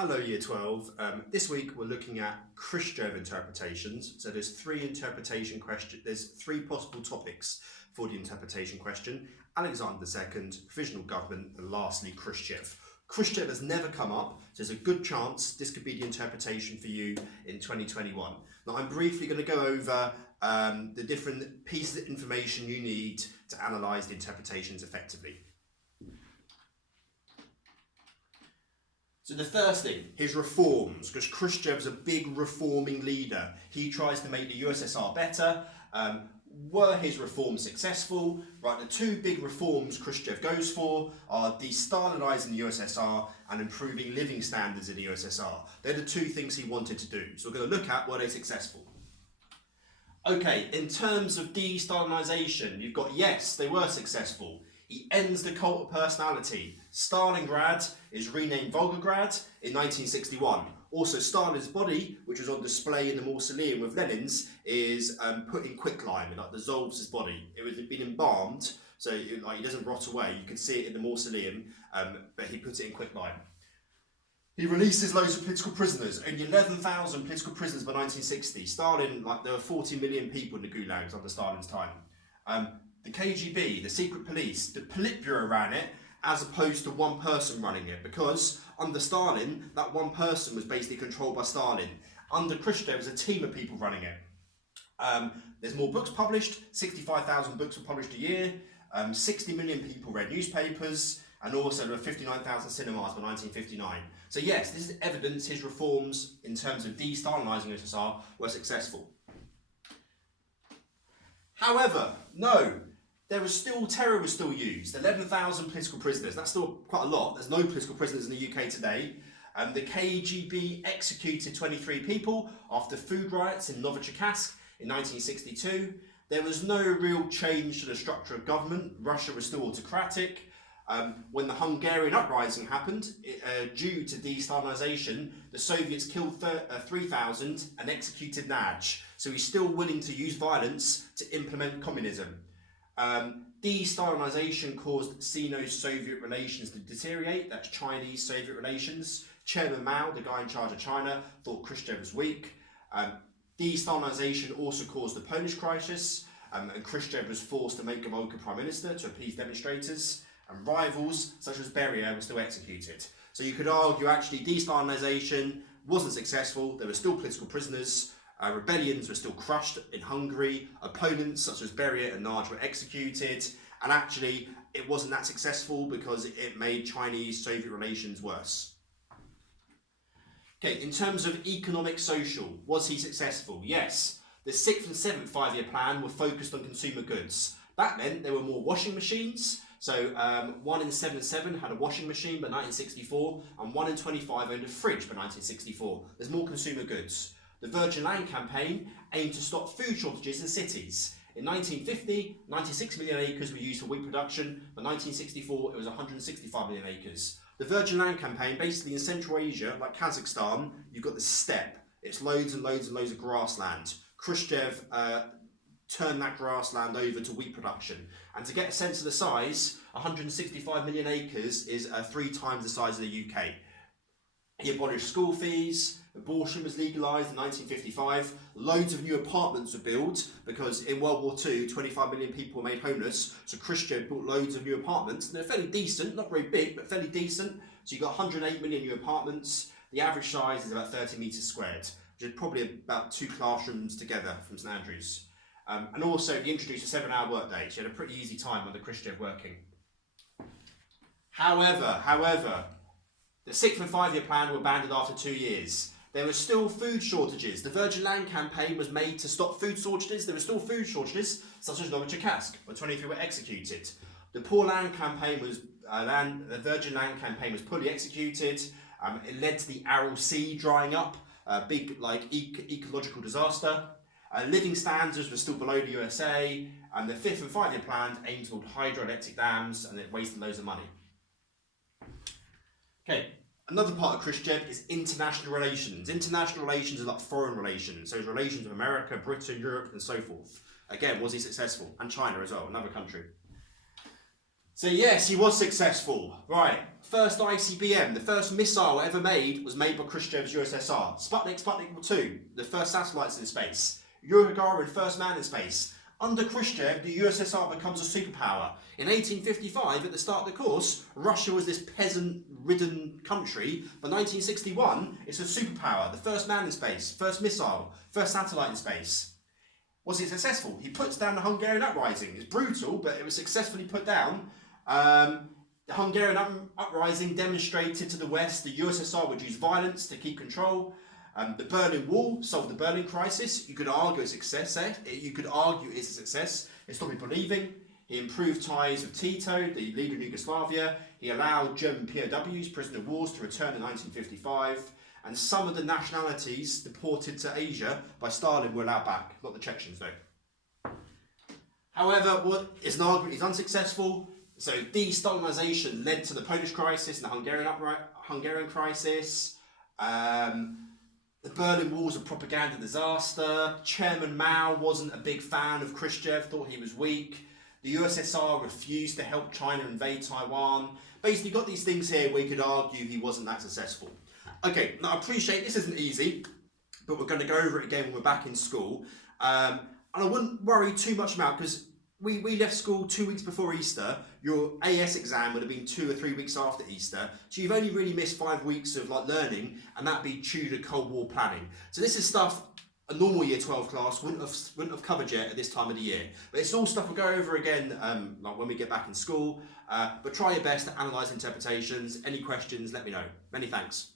Hello Year 12. This week we're looking at Khrushchev interpretations. So there's there's three possible topics for the interpretation question. Alexander II, provisional government, and lastly Khrushchev. Khrushchev has never come up, so there's a good chance this could be the interpretation for you in 2021. Now I'm briefly going to go over the different pieces of information you need to analyse the interpretations effectively. So the first thing, his reforms, because Khrushchev's a big reforming leader. He tries to make the USSR better. Were his reforms successful? Right, the two big reforms Khrushchev goes for are DeStalinizing the USSR and improving living standards in the USSR. They're the two things he wanted to do. So we're going to look at were they successful. Okay, in terms of de-Stalinization, you've got yes, they were successful. He ends the cult of personality. Stalingrad is renamed Volgograd in 1961. Also, Stalin's body, which was on display in the mausoleum with Lenin's, is put in quicklime. It dissolves his body. It had been embalmed, so he doesn't rot away. You can see it in the mausoleum, but he puts it in quicklime. He releases loads of political prisoners, only 11,000 political prisoners by 1960. Stalin, there were 40 million people in the gulags under Stalin's time. The KGB, the secret police, the Politburo ran it as opposed to one person running it, because under Stalin, that one person was basically controlled by Stalin. Under Khrushchev, it was a team of people running it. There's more books published, 65,000 books were published a year, 60 million people read newspapers, and also there were 59,000 cinemas by 1959. So yes, this is evidence his reforms in terms of de-Stalinizing USSR were successful. However, no, terror was still used. 11,000 political prisoners, that's still quite a lot. There's no political prisoners in the UK today. The KGB executed 23 people after food riots in Novichokazk in 1962. There was no real change to the structure of government. Russia was still autocratic. When the Hungarian uprising happened, due to de-Stalinization, the Soviets killed 3,000 and executed Naj. So he's still willing to use violence to implement communism. De-Stalinization caused Sino-Soviet relations to deteriorate. That's Chinese-Soviet relations. Chairman Mao, the guy in charge of China, thought Khrushchev was weak. De-Stalinization also caused the Polish crisis, and Khrushchev was forced to make Gomulka prime minister to appease demonstrators. And rivals such as Beria were still executed. So you could argue actually de-Stalinization wasn't successful. There were still political prisoners. Rebellions were still crushed in Hungary. Opponents such as Beria and Naj were executed. And actually it wasn't that successful because it made Chinese-Soviet relations worse. Okay, in terms of economic social, was he successful? Yes. The 6th and 7th five-year plan were focused on consumer goods. That meant there were more washing machines. So 1 in 7 had a washing machine by 1964, and 1 in 25 owned a fridge by 1964. There's more consumer goods. The Virgin Land campaign aimed to stop food shortages in cities. In 1950, 96 million acres were used for wheat production. By 1964, it was 165 million acres. The Virgin Land campaign, basically in Central Asia, like Kazakhstan, you've got the steppe. It's loads and loads and loads of grassland. Khrushchev turned that grassland over to wheat production. And to get a sense of the size, 165 million acres is 3 times the size of the UK. He abolished school fees, abortion was legalised in 1955, loads of new apartments were built because in World War II, 25 million people were made homeless, so Khrushchev built loads of new apartments, and they're fairly decent, not very big, but fairly decent. So you've got 108 million new apartments. The average size is about 30 metres squared, which is probably about 2 classrooms together from St Andrews. And also, he introduced a 7-hour workday, so he had a pretty easy time under Khrushchev working. However, the 6th and 5-year plan were abandoned after 2 years. There were still food shortages. The Virgin Land campaign was made to stop food shortages. There were still food shortages, such as Novichokazk, where 23 were executed. The Poor Land campaign was, the Virgin Land campaign was poorly executed. It led to the Aral Sea drying up, a big ecological disaster. Living standards were still below the USA, and the 5th and 5-year plan aimed to build hydroelectric dams, and it wasted loads of money. Okay, another part of Khrushchev is international relations. International relations are like foreign relations, so his relations with America, Britain, Europe, and so forth. Again, was he successful? And China as well, another country. So yes, he was successful. Right, first ICBM, the first missile ever made was made by Khrushchev's USSR. Sputnik 2, the first satellites in space. Yuri Gagarin, first man in space. Under Khrushchev, the USSR becomes a superpower. In 1855, at the start of the course, Russia was this peasant-ridden country. By 1961, it's a superpower. The first man in space, first missile, first satellite in space. Was he successful? He puts down the Hungarian uprising. It's brutal, but it was successfully put down. The Hungarian uprising demonstrated to the West the USSR would use violence to keep control. The Berlin Wall solved the Berlin crisis. You could argue it's a success. It's a success. It stopped people leaving. He improved ties with Tito, the leader of Yugoslavia. He allowed German POWs, prisoner of wars, to return in 1955. And some of the nationalities deported to Asia by Stalin were allowed back. Not the Chechens, though. However, it's an argument he's unsuccessful. So DeStalinization led to the Polish crisis and the Hungarian crisis. The Berlin Wall's a propaganda disaster. Chairman Mao wasn't a big fan of Khrushchev, thought he was weak. The USSR refused to help China invade Taiwan. Basically, got these things here where you could argue he wasn't that successful. Okay, now I appreciate this isn't easy, but we're going to go over it again when we're back in school. And I wouldn't worry too much about, because we left school 2 weeks before Easter. Your AS exam would have been 2 or 3 weeks after Easter. So you've only really missed 5 weeks of learning, and that'd be Tudor Cold War planning. So this is stuff a normal year 12 class wouldn't have covered yet at this time of the year. But it's all stuff we'll go over again when we get back in school. But try your best to analyse interpretations. Any questions, let me know. Many thanks.